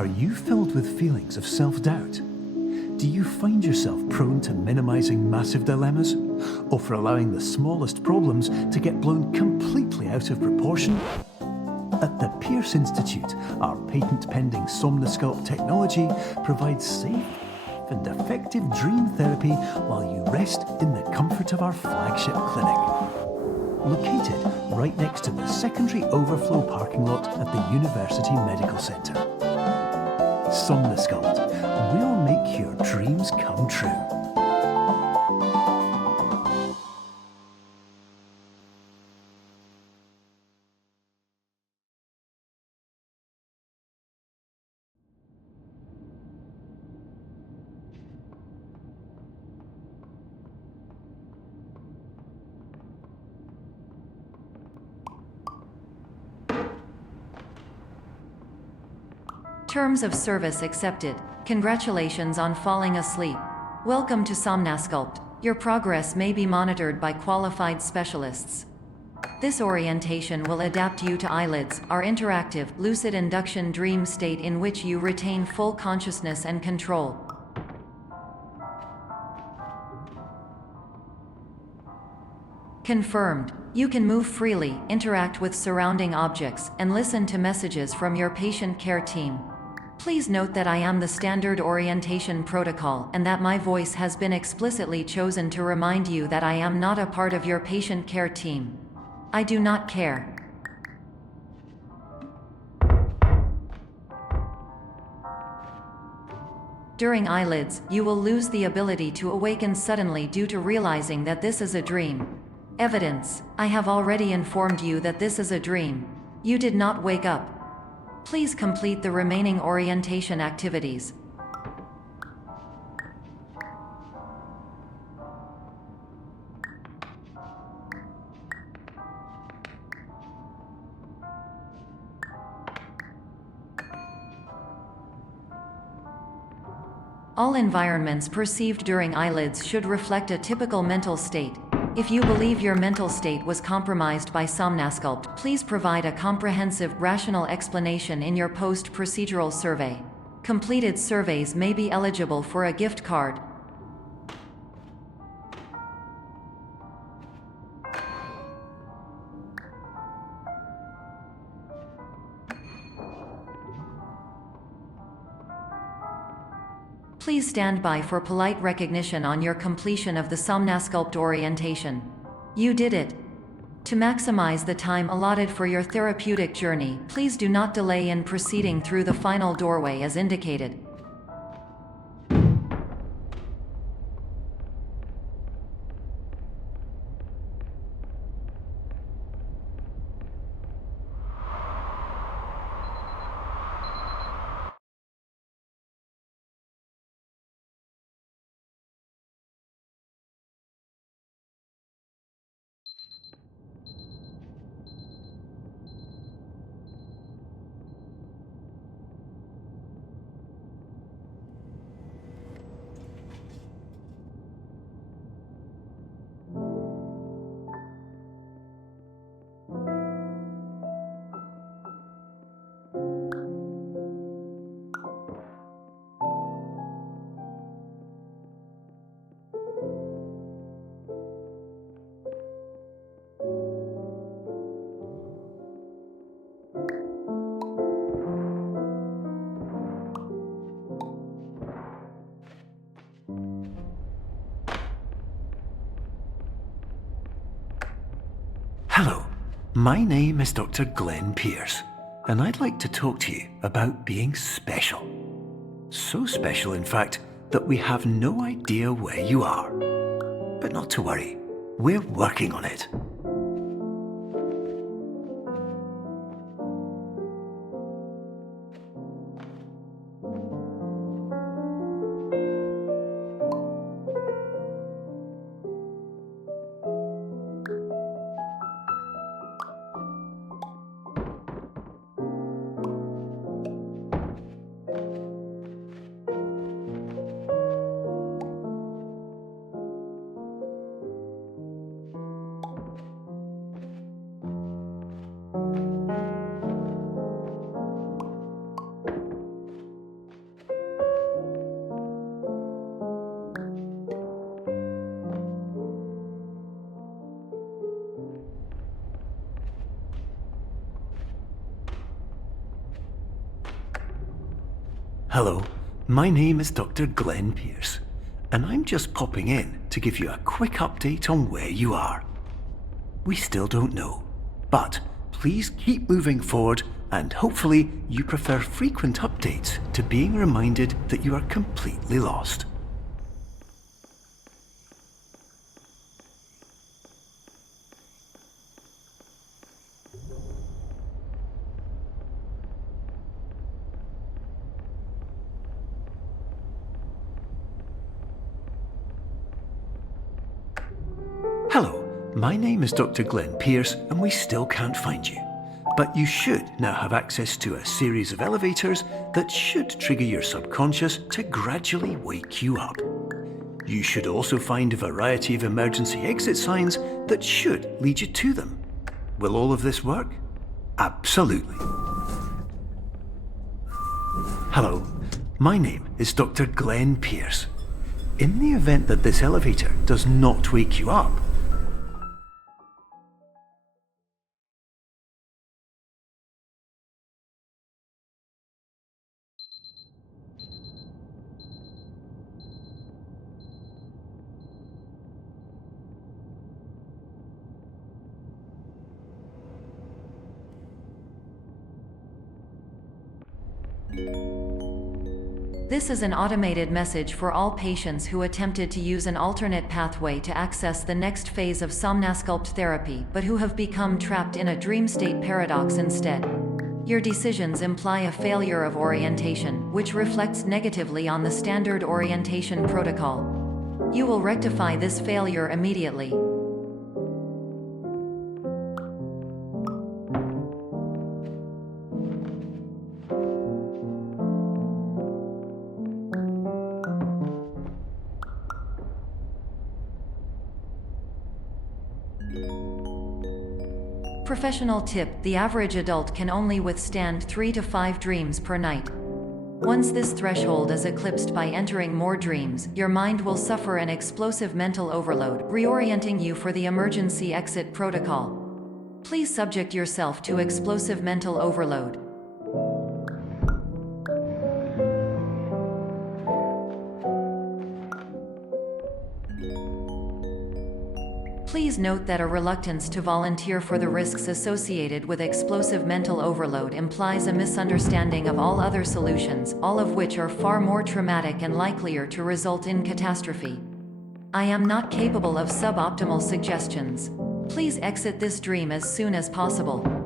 Are you filled with feelings of self-doubt? Do you find yourself prone to minimizing massive dilemmas, or for allowing the smallest problems to get blown completely out of proportion? At the Pierce Institute, our patent-pending Somnosculpt technology provides safe and effective dream therapy while you rest in the comfort of our flagship clinic. Located right next to the secondary overflow parking lot at the University Medical Centre. Somnosculpt, we'll make your dreams come true. Terms of service accepted. Congratulations on falling asleep. Welcome to Somnosculpt. Your progress may be monitored by qualified specialists. This orientation will adapt you to eyelids, our interactive, lucid induction dream state in which you retain full consciousness and control. Confirmed. You can move freely, interact with surrounding objects, and listen to messages from your patient care team. Please note that I am the standard orientation protocol and that my voice has been explicitly chosen to remind you that I am not a part of your patient care team. I do not care. During eyelids, you will lose the ability to awaken suddenly due to realizing that this is a dream. Evidence: I have already informed you that this is a dream. You did not wake up. Please complete the remaining orientation activities. All environments perceived during eyelids should reflect a typical mental state. If you believe your mental state was compromised by Somnosculpt, please provide a comprehensive, rational explanation in your post-procedural survey. Completed surveys may be eligible for a gift card. Please stand by for polite recognition on your completion of the Somnosculpt orientation. You did it. To maximize the time allotted for your therapeutic journey, please do not delay in proceeding through the final doorway as indicated. Hello, my name is Dr. Glenn Pierce, and I'd like to talk to you about being special. So special, in fact, that we have no idea where you are. But not to worry, we're working on it. Hello, my name is Dr. Glenn Pierce, and I'm just popping in to give you a quick update on where you are. We still don't know, but please keep moving forward, and hopefully you prefer frequent updates to being reminded that you are completely lost. Hello, my name is Dr. Glenn Pierce, and we still can't find you. But you should now have access to a series of elevators that should trigger your subconscious to gradually wake you up. You should also find a variety of emergency exit signs that should lead you to them. Will all of this work? Absolutely. Hello, my name is Dr. Glenn Pierce. In the event that this elevator does not wake you up, This is an automated message for all patients who attempted to use an alternate pathway to access the next phase of Somnasculpt therapy but who have become trapped in a dream state paradox instead. Your decisions imply a failure of orientation, which reflects negatively on the standard orientation protocol. You will rectify this failure immediately. Professional tip: the average adult can only withstand 3 to 5 dreams per night. Once this threshold is eclipsed by entering more dreams, your mind will suffer an explosive mental overload, reorienting you for the emergency exit protocol. Please subject yourself to explosive mental overload. Please note that a reluctance to volunteer for the risks associated with explosive mental overload implies a misunderstanding of all other solutions, all of which are far more traumatic and likelier to result in catastrophe. I am not capable of suboptimal suggestions. Please exit this dream as soon as possible.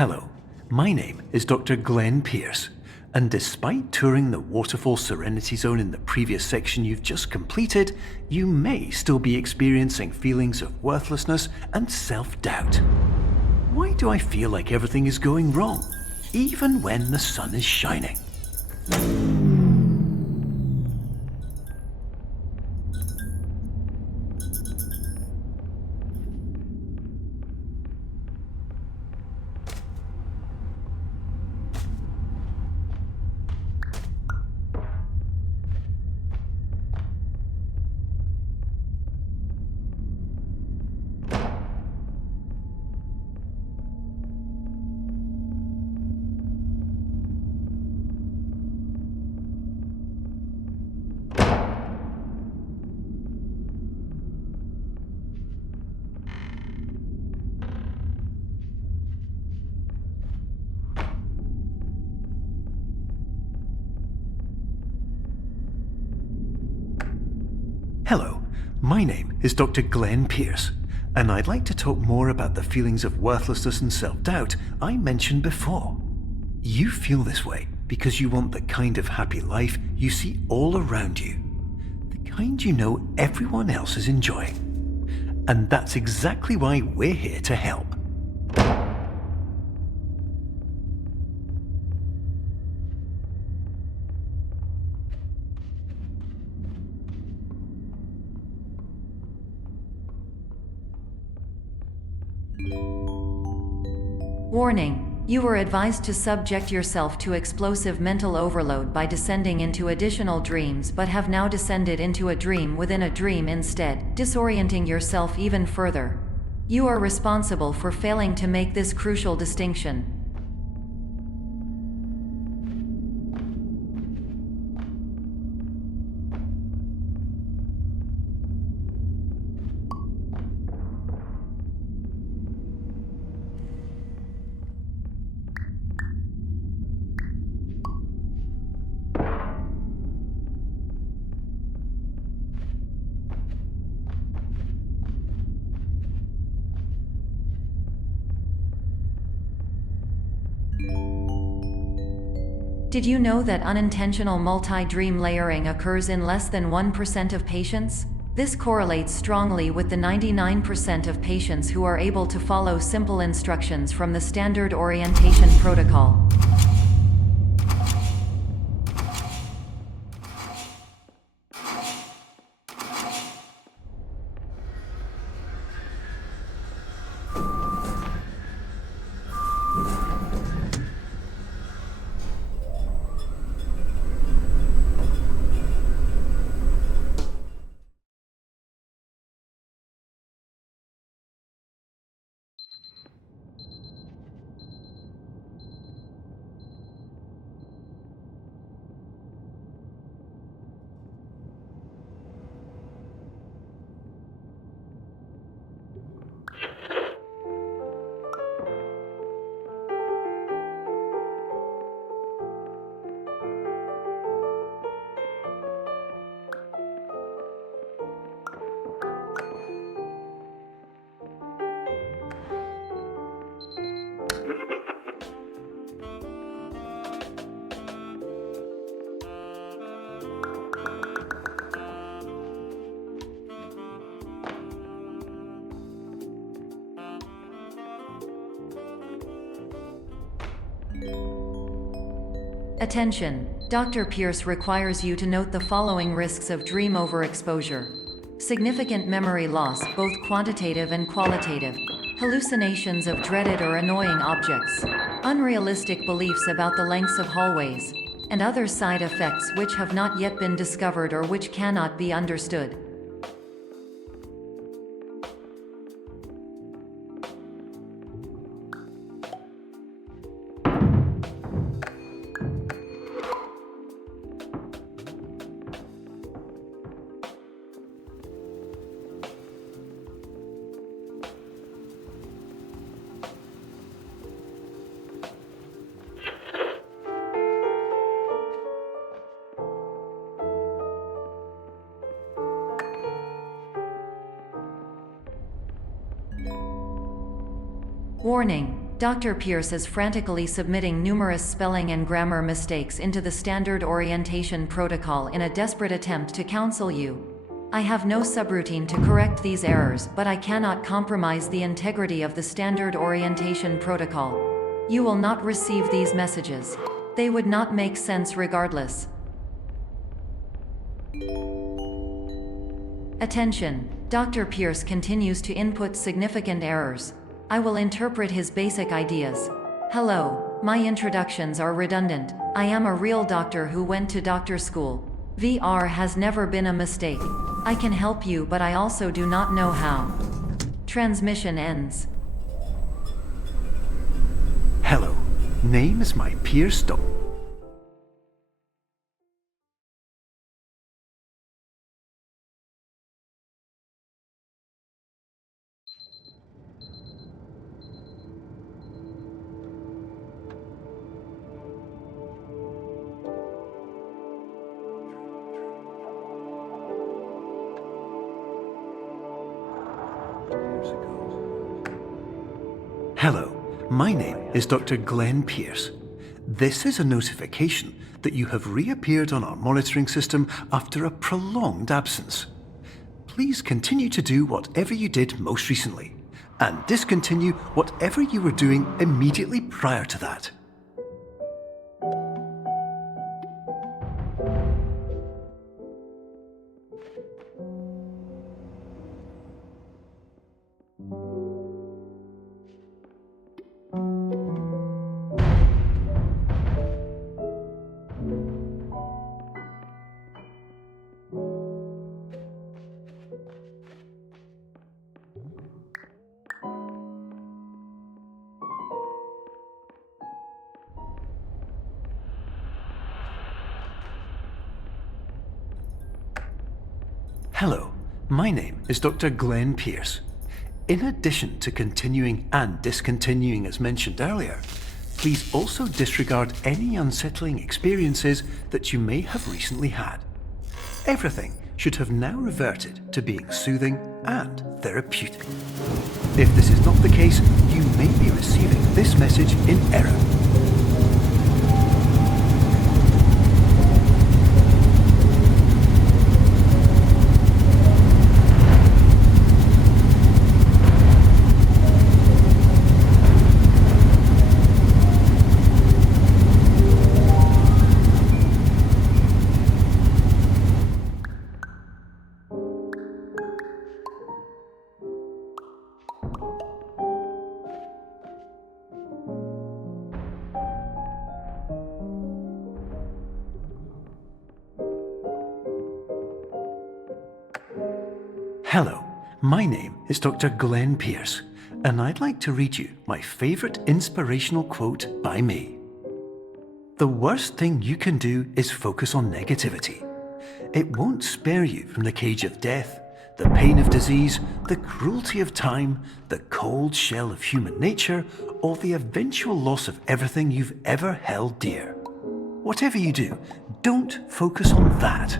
hello, my name is Dr. Glenn Pierce, and despite touring the Waterfall Serenity Zone in the previous section you've just completed, you may still be experiencing feelings of worthlessness and self-doubt. Why do I feel like everything is going wrong, even when the sun is shining? Hello, my name is Dr. Glenn Pierce, and I'd like to talk more about the feelings of worthlessness and self-doubt I mentioned before. You feel this way because you want the kind of happy life you see all around you, the kind you know everyone else is enjoying. And that's exactly why we're here to help. Warning. You were advised to subject yourself to explosive mental overload by descending into additional dreams, but have now descended into a dream within a dream instead, disorienting yourself even further. You are responsible for failing to make this crucial distinction. Did you know that unintentional multi-dream layering occurs in less than 1% of patients? This correlates strongly with the 99% of patients who are able to follow simple instructions from the standard orientation protocol. Attention! Dr. Pierce requires you to note the following risks of dream overexposure. Significant memory loss, both quantitative and qualitative. Hallucinations of dreaded or annoying objects. Unrealistic beliefs about the lengths of hallways. And other side effects which have not yet been discovered or which cannot be understood. Warning! Dr. Pierce is frantically submitting numerous spelling and grammar mistakes into the standard orientation protocol in a desperate attempt to counsel you. I have no subroutine to correct these errors, but I cannot compromise the integrity of the standard orientation protocol. You will not receive these messages. They would not make sense regardless. Attention! Dr. Pierce continues to input significant errors. I will interpret his basic ideas. Hello, my introductions are redundant. I am a real doctor who went to doctor school. VR has never been a mistake. I can help you, but I also do not know how. Transmission ends. Hello, name is my Pierce Doc. Hello, my name is Dr. Glenn Pierce. This is a notification that you have reappeared on our monitoring system after a prolonged absence. please continue to do whatever you did most recently, and discontinue whatever you were doing immediately prior to that. Hello, my name is Dr. Glenn Pierce. In addition to continuing and discontinuing as mentioned earlier, please also disregard any unsettling experiences that you may have recently had. Everything should have now reverted to being soothing and therapeutic. If this is not the case, you may be receiving this message in error. Hello, my name is Dr. Glenn Pierce, and I'd like to read you my favourite inspirational quote by me. The worst thing you can do is focus on negativity. It won't spare you from the cage of death, the pain of disease, the cruelty of time, the cold shell of human nature, or the eventual loss of everything you've ever held dear. Whatever you do, don't focus on that.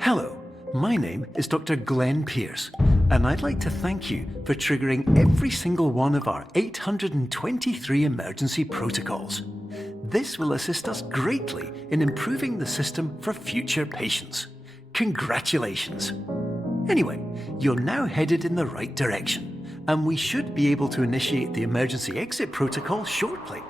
Hello, my name is Dr. Glenn Pierce, and I'd like to thank you for triggering every single one of our 823 emergency protocols. This will assist us greatly in improving the system for future patients. Congratulations! Anyway, you're now headed in the right direction, and we should be able to initiate the emergency exit protocol shortly.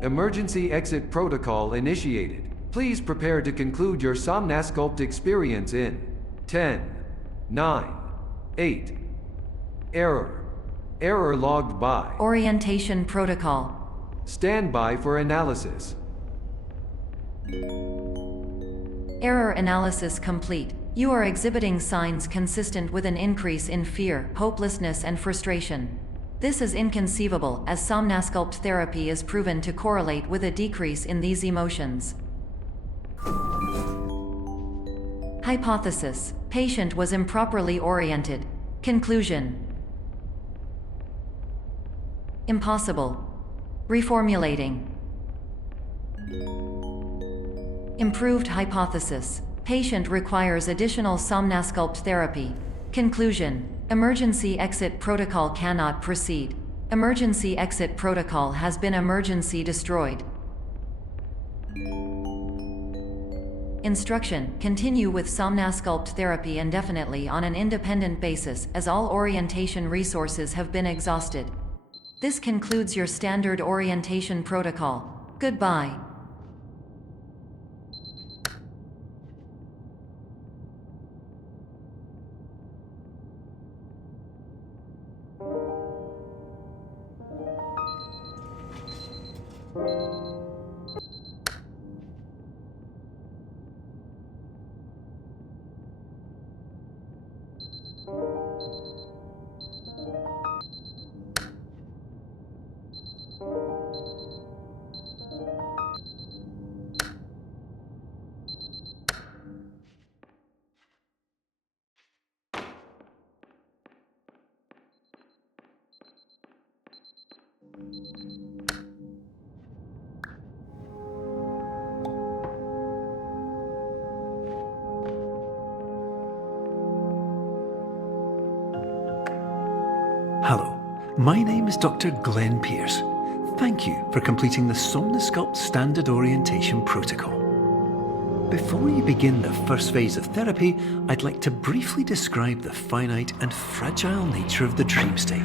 Emergency exit protocol initiated. Please prepare to conclude your Somnasculpt experience in 10, 9, 8. Error. Error logged by. Orientation protocol. Stand by for analysis. Error analysis complete. You are exhibiting signs consistent with an increase in fear, hopelessness, and frustration. This is inconceivable, as Somnasculpt therapy is proven to correlate with a decrease in these emotions. Hypothesis: patient was improperly oriented. Conclusion: impossible. Reformulating. Improved hypothesis: patient requires additional Somnasculpt therapy. Conclusion: emergency exit protocol cannot proceed. Emergency exit protocol has been emergency destroyed. Instruction: continue with Somnasculpt therapy indefinitely on an independent basis, as all orientation resources have been exhausted. This concludes your standard orientation protocol. Goodbye. Hello, my name is Dr. Glenn Pierce. Thank you for completing the Somnosculpt Standard Orientation Protocol. Before you begin the first phase of therapy, I'd like to briefly describe the finite and fragile nature of the dream state.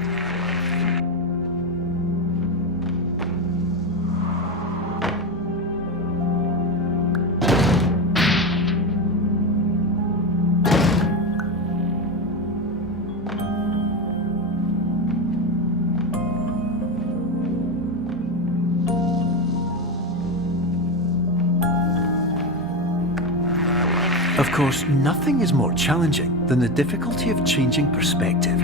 Of course, nothing is more challenging than the difficulty of changing perspective,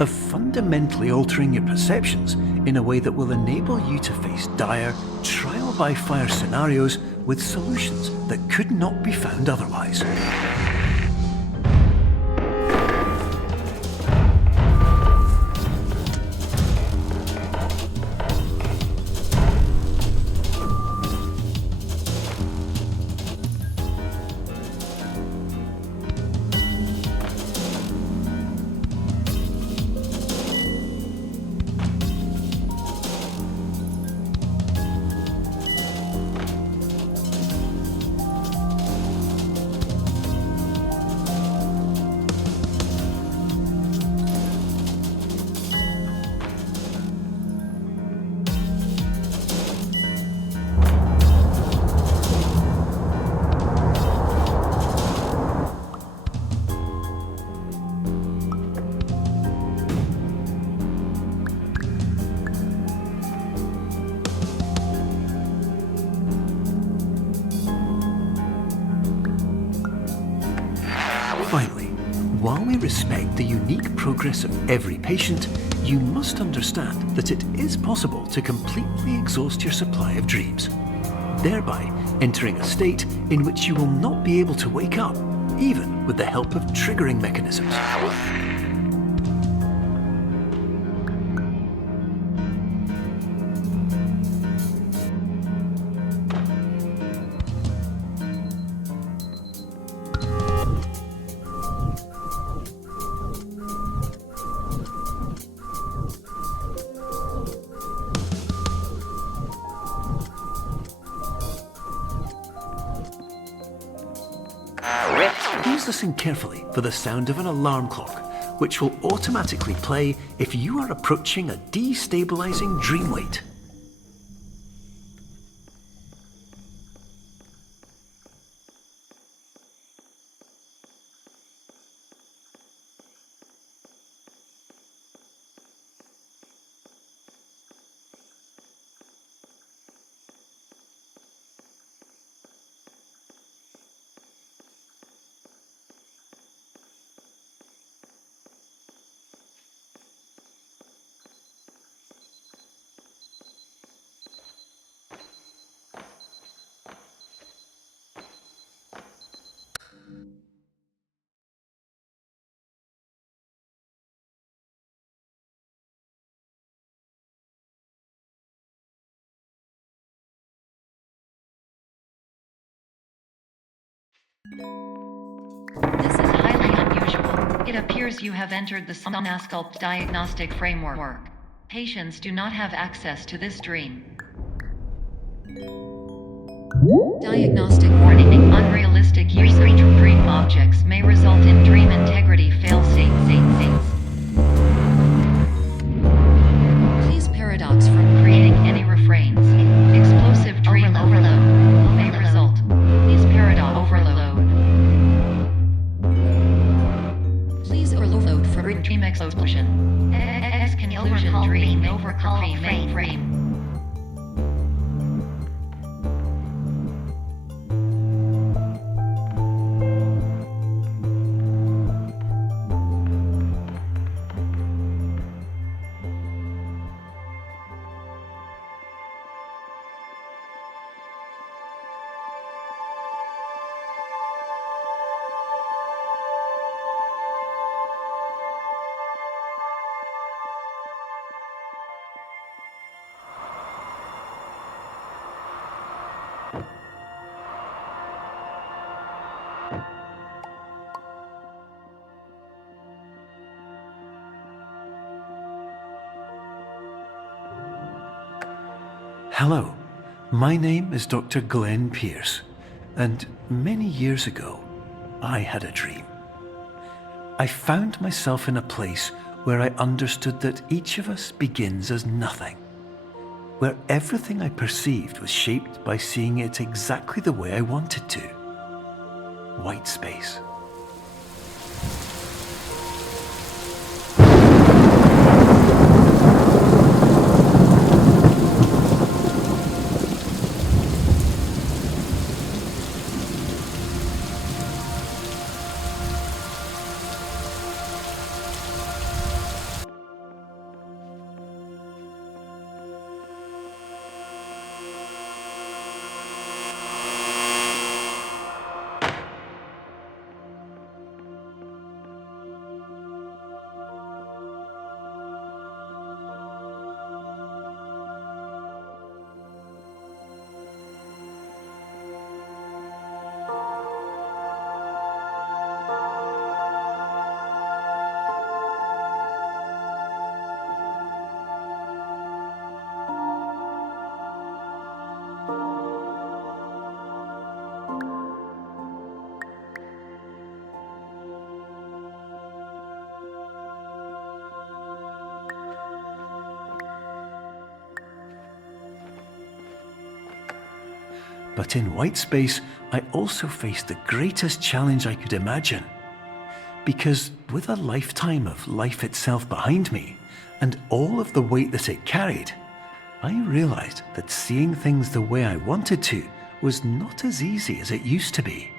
of fundamentally altering your perceptions in a way that will enable you to face dire, trial-by-fire scenarios with solutions that could not be found otherwise. Finally, while we respect the unique progress of every patient, you must understand that it is possible to completely exhaust your supply of dreams, thereby entering a state in which you will not be able to wake up, even with the help of triggering mechanisms. Please listen carefully for the sound of an alarm clock, which will automatically play if you are approaching a destabilizing dream weight. This is highly unusual. It appears you have entered the Somnosculpt diagnostic framework. Patients do not have access to this dream. Diagnostic warning. Unrealistic use of dream objects may result in dream integrity fail-safes. Please paradox from creating any refrains. Explosive dream overload may result. Please paradox overload. Please overload from dream explosion. Conclusion dream overcall frame. Hello, my name is Dr. Glenn Pierce, and many years ago, I had a dream. I found myself in a place where I understood that each of us begins as nothing, where everything I perceived was shaped by seeing it exactly the way I wanted to. White space. But in white space, I also faced the greatest challenge I could imagine. Because with a lifetime of life itself behind me, and all of the weight that it carried, I realized that seeing things the way I wanted to was not as easy as it used to be.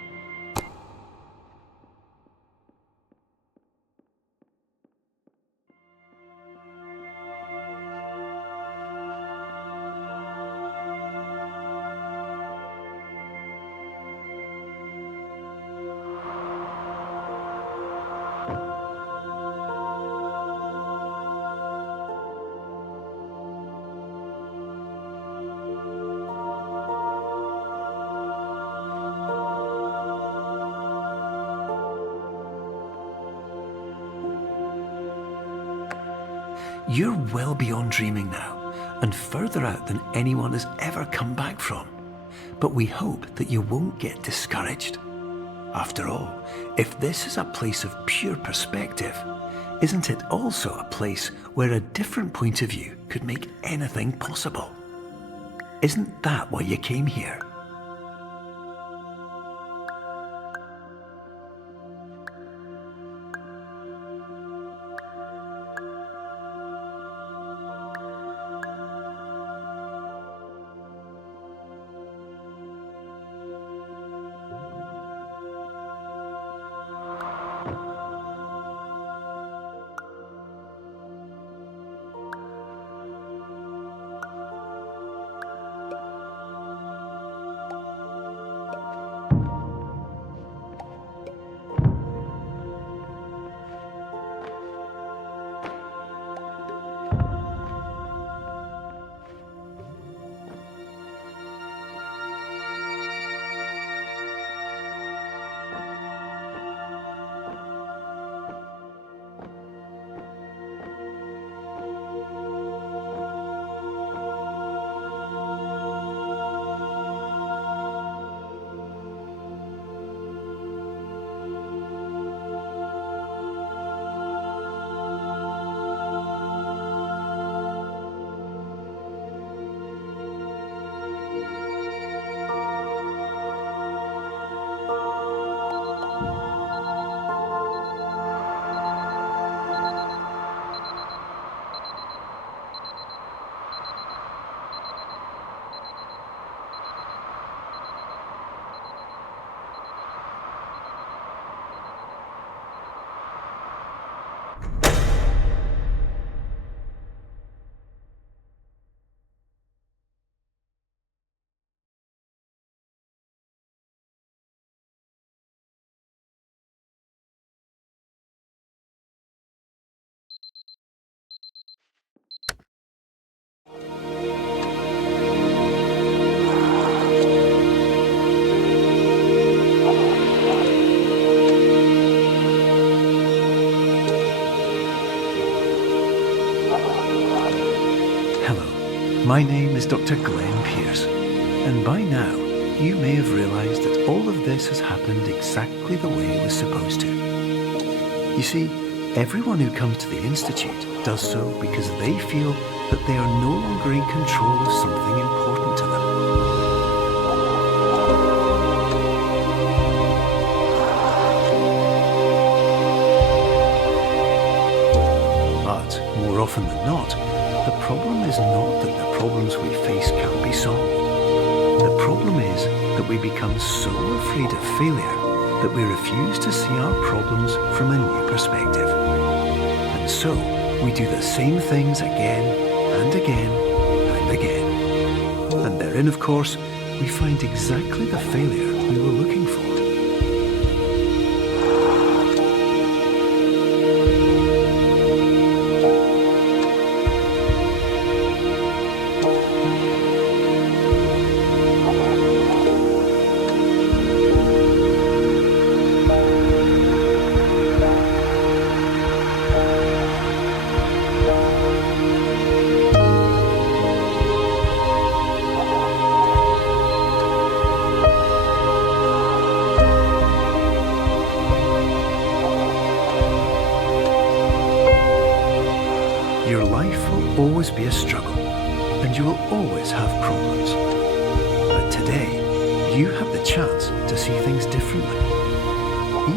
You're well beyond dreaming now, and further out than anyone has ever come back from. But we hope that you won't get discouraged. After all, if this is a place of pure perspective, isn't it also a place where a different point of view could make anything possible? Isn't that why you came here? My name is Dr. Glenn Pierce, and by now you may have realised that all of this has happened exactly the way it was supposed to. You see, everyone who comes to the Institute does so because they feel that they are no longer in control of something important to them. But more often than not, the problem is not that the problems we face can't be solved. The problem is that we become so afraid of failure that we refuse to see our problems from a new perspective. And so, we do the same things again and again and again. And therein, of course, we find exactly the failure we were looking for. Your life will always be a struggle, and you will always have problems. But today, you have the chance to see things differently.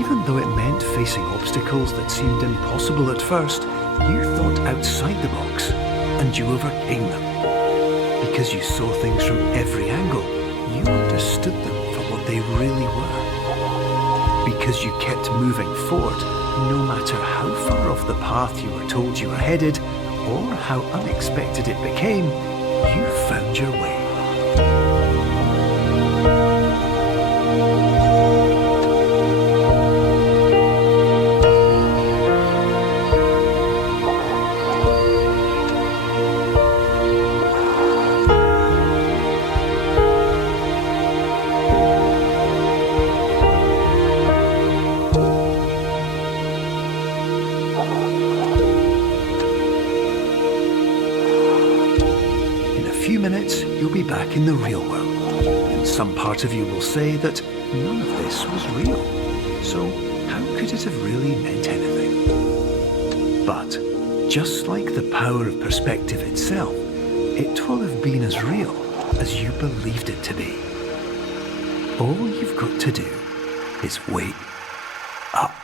Even though it meant facing obstacles that seemed impossible at first, you thought outside the box, and you overcame them. Because you saw things from every angle, you understood them for what they really were. Because you kept moving forward, no matter how far off the path you were told you were headed, or how unexpected it became, you found your way. In a few minutes, you'll be back in the real world, and some part of you will say that none of this was real, so how could it have really meant anything? But, just like the power of perspective itself, it will have been as real as you believed it to be. All you've got to do is wait up.